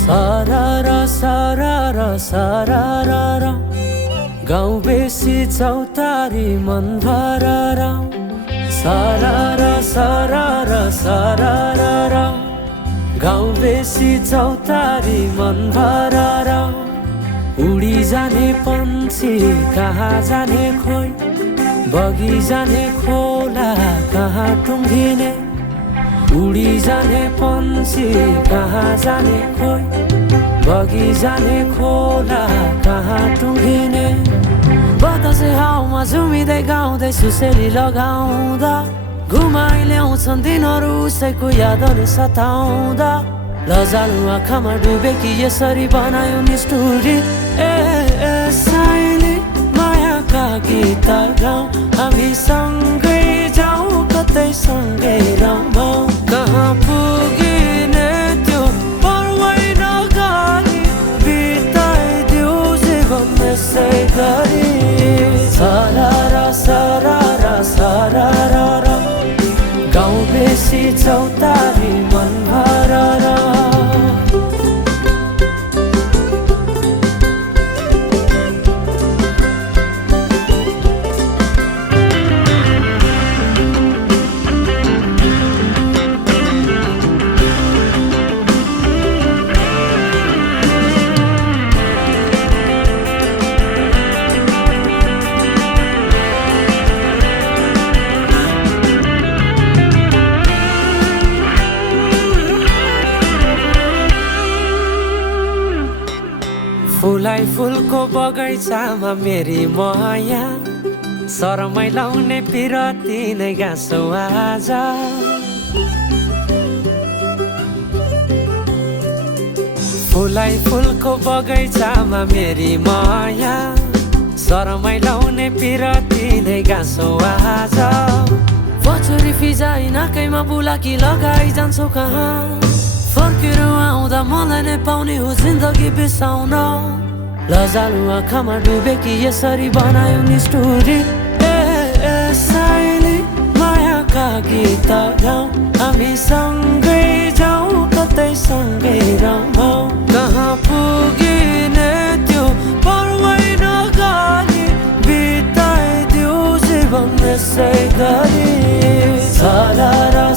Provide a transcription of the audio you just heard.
सारारा सारारा सारारा गाउँ बेसी चौतारी मन भरारा सारारा सारारा सारारा गाउँ बेसी चौतारी मन भरारा उडी जाने पन्छी कहाँ जाने खोइ बगी जाने खोला कहाँ टुङ्गिने उडी जाने पन्छी कहाँ जाने खोइ बगी जाने खोला कहाँ टुङ्गिने बतासे हाउमा झुमिँदै गाउँदै सुसेली लगाउँदा घुमाइ ल्याउँछन् दिनहरू उसैको यादहरू सताउँदा लजालु आँखामा डुबेकी यसरी बनायो निष्ठुरी ए साइली मायाका गीत गाउँ हामी सँगै जाउँ कतै सँगै रमाउँ कहाँ पुगिने त्यो पर्वै नगरी बिताइदिऊ जीवन यसै गरी सारारा सारारा सारारा गाउँ बेसी चौतारी मन भरारा फुलाई फुलको बगैँचामा मेरी माया शरमै लाउने पिरती नै गाँसौ आज फुलाई फुलको बगैँचामा मेरी माया शरमै लाउने पिरती नै गाँसौ आज पछुरी फिजाइ नाकैमा बुलाकी लगाइ जान्छौ कहाँ फर्केर आउँदा मलाई नै पाउने हो जिन्दगी बिसाउन लजालु आँखामा डुबेकी यसरी बनायो निष्ठुरी ए साइली मायाका गीत गाउँ हामी सँगै जाउँ कतै सँगै रमाउँ कहाँ पुगिने त्यो पर्वै नगरी बिताइदिऊ जीवन यसै गरी सारारा